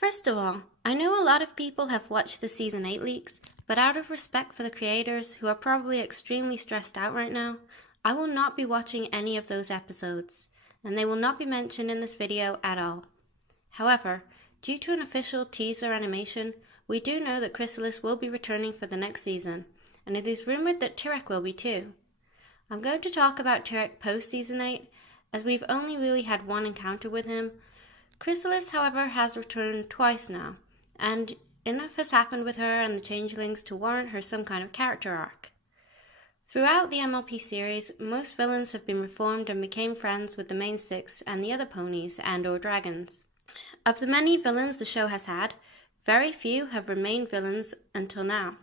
First of all, I know a lot of people have watched the Season 8 leaks, but out of respect for the creators, who are probably extremely stressed out right now, I will not be watching any of those episodes, and they will not be mentioned in this video at all. However, due to an official teaser animation, we do know that Chrysalis will be returning for the next season, and it is rumoured that Tyrek will be too. I'm going to talk about Tyrek post Season 8, as we've only really had one encounter with him. Chrysalis, however, has returned twice now, and enough has happened with her and the Changelings to warrant her some kind of character arc. Throughout the MLP series, most villains have been reformed and became friends with the main six and the other ponies and/or dragons. Of the many villains the show has had, very few have remained villains until now.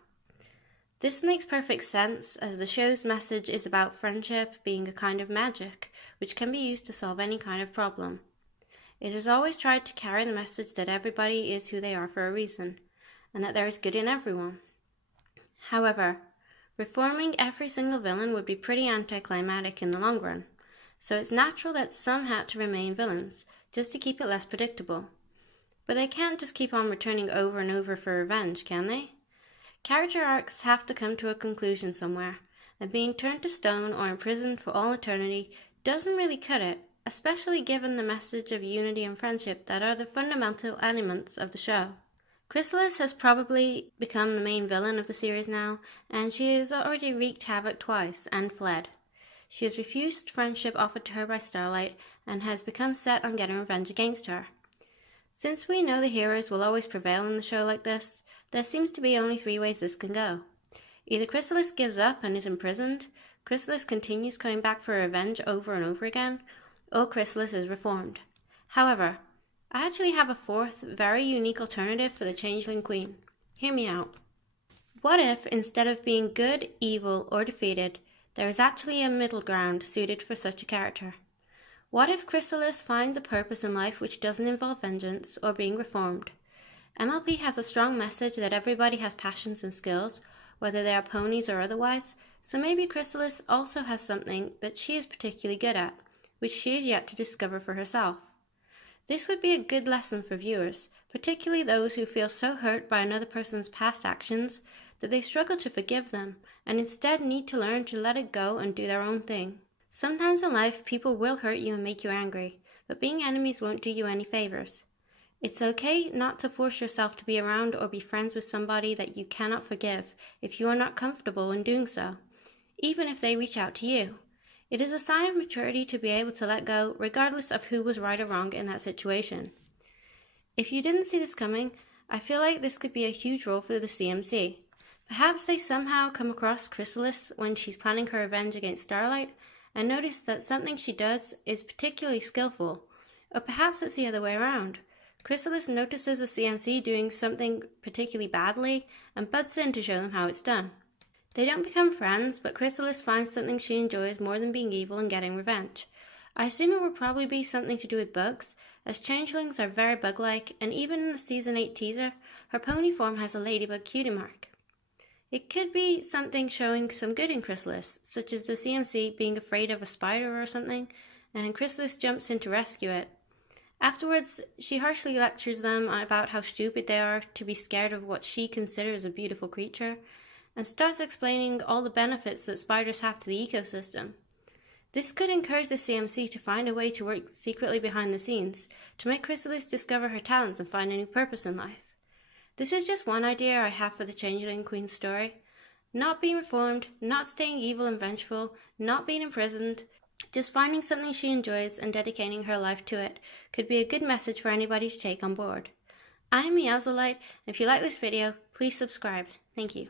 This makes perfect sense, as the show's message is about friendship being a kind of magic, which can be used to solve any kind of problem. It has always tried to carry the message that everybody is who they are for a reason, and that there is good in everyone. However, reforming every single villain would be pretty anticlimactic in the long run, so it's natural that some had to remain villains, just to keep it less predictable. But they can't just keep on returning over and over for revenge, can they? Character arcs have to come to a conclusion somewhere, and being turned to stone or imprisoned for all eternity doesn't really cut it, especially given the message of unity and friendship that are the fundamental elements of the show. Chrysalis has probably become the main villain of the series now, and she has already wreaked havoc twice and fled. She has refused friendship offered to her by Starlight and has become set on getting revenge against her. Since we know the heroes will always prevail in the show like this, there seems to be only three ways this can go. Either Chrysalis gives up and is imprisoned, Chrysalis continues coming back for revenge over and over again, or Chrysalis is reformed. However, I actually have a fourth, very unique alternative for the Changeling Queen. Hear me out. What if, instead of being good, evil, or defeated, there is actually a middle ground suited for such a character? What if Chrysalis finds a purpose in life which doesn't involve vengeance or being reformed? MLP has a strong message that everybody has passions and skills, whether they are ponies or otherwise, so maybe Chrysalis also has something that she is particularly good at, which she is yet to discover for herself. This would be a good lesson for viewers, particularly those who feel so hurt by another person's past actions that they struggle to forgive them, and instead need to learn to let it go and do their own thing. Sometimes in life, people will hurt you and make you angry, but being enemies won't do you any favors. It's okay not to force yourself to be around or be friends with somebody that you cannot forgive if you are not comfortable in doing so, even if they reach out to you. It is a sign of maturity to be able to let go, regardless of who was right or wrong in that situation. If you didn't see this coming, I feel like this could be a huge role for the CMC. Perhaps they somehow come across Chrysalis when she's planning her revenge against Starlight, and notice that something she does is particularly skillful. Or perhaps it's the other way around. Chrysalis notices the CMC doing something particularly badly, and butts in to show them how it's done. They don't become friends, but Chrysalis finds something she enjoys more than being evil and getting revenge. I assume it would probably be something to do with bugs, as changelings are very bug-like, and even in the Season 8 teaser, her pony form has a ladybug cutie mark. It could be something showing some good in Chrysalis, such as the CMC being afraid of a spider or something, and Chrysalis jumps in to rescue it. Afterwards, she harshly lectures them about how stupid they are to be scared of what she considers a beautiful creature, and starts explaining all the benefits that spiders have to the ecosystem. This could encourage the CMC to find a way to work secretly behind the scenes, to make Chrysalis discover her talents and find a new purpose in life. This is just one idea I have for the Changeling Queen story. Not being reformed, not staying evil and vengeful, not being imprisoned, just finding something she enjoys and dedicating her life to it could be a good message for anybody to take on board. I'm Meowzalite, and if you like this video, please subscribe. Thank you.